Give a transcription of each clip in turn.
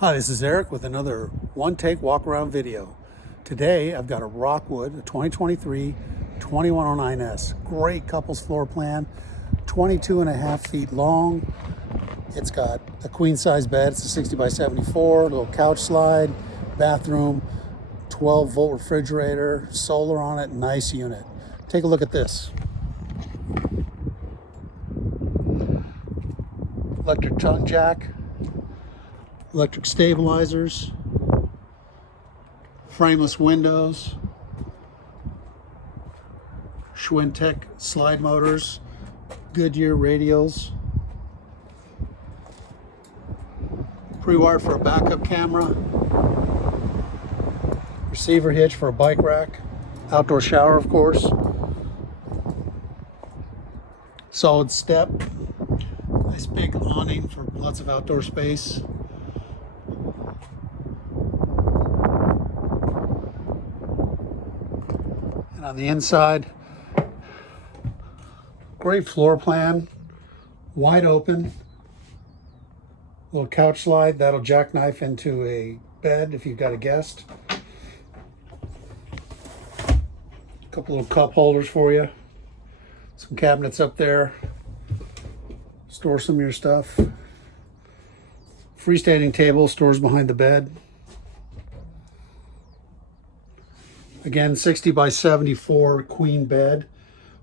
Hi, this is Eric with another one-take walk-around video. Today I've got a Rockwood, a 2023 2109S. Great couples floor plan, 22.5 feet long. It's got a queen-size bed. It's a 60 by 74, a little couch slide, bathroom, 12-volt refrigerator, solar on it, nice unit. Take a look at this. Electric tongue jack, electric stabilizers, frameless windows, Schwintek slide motors, Goodyear radials, pre-wired for a backup camera, receiver hitch for a bike rack, outdoor shower of course, solid step, nice big awning for lots of outdoor space. And on the inside, great floor plan, wide open, little couch slide that'll jackknife into a bed if you've got a guest. A couple little cup holders for you, some cabinets up there, store some of your stuff. Freestanding table stores behind the bed. Again, 60 by 74 queen bed,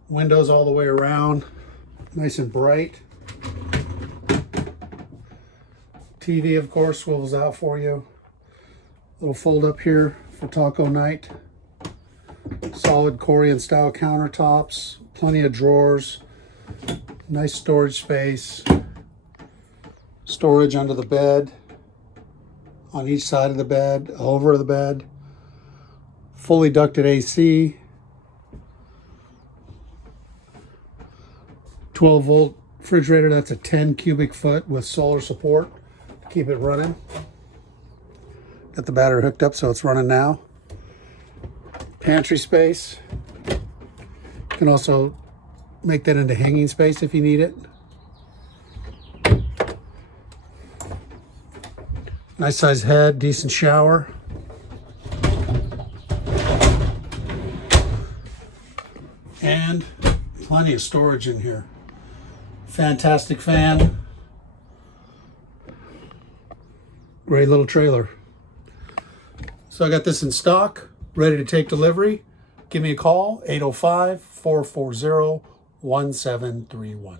windows all the way around, nice and bright. TV, of course, swivels out for you. Little fold up here for taco night. Solid Korean style countertops, plenty of drawers, nice storage space. Storage under the bed, on each side of the bed, over the bed. Fully ducted AC, 12-volt refrigerator. That's a 10 cubic foot with solar support to keep it running. Got the battery hooked up so it's running now. Pantry space. You can also make that into hanging space if you need it. Nice size head, decent shower. And plenty of storage in here. Fantastic fan. Great little trailer. So I got this in stock, ready to take delivery. Give me a call, 805-440-1731.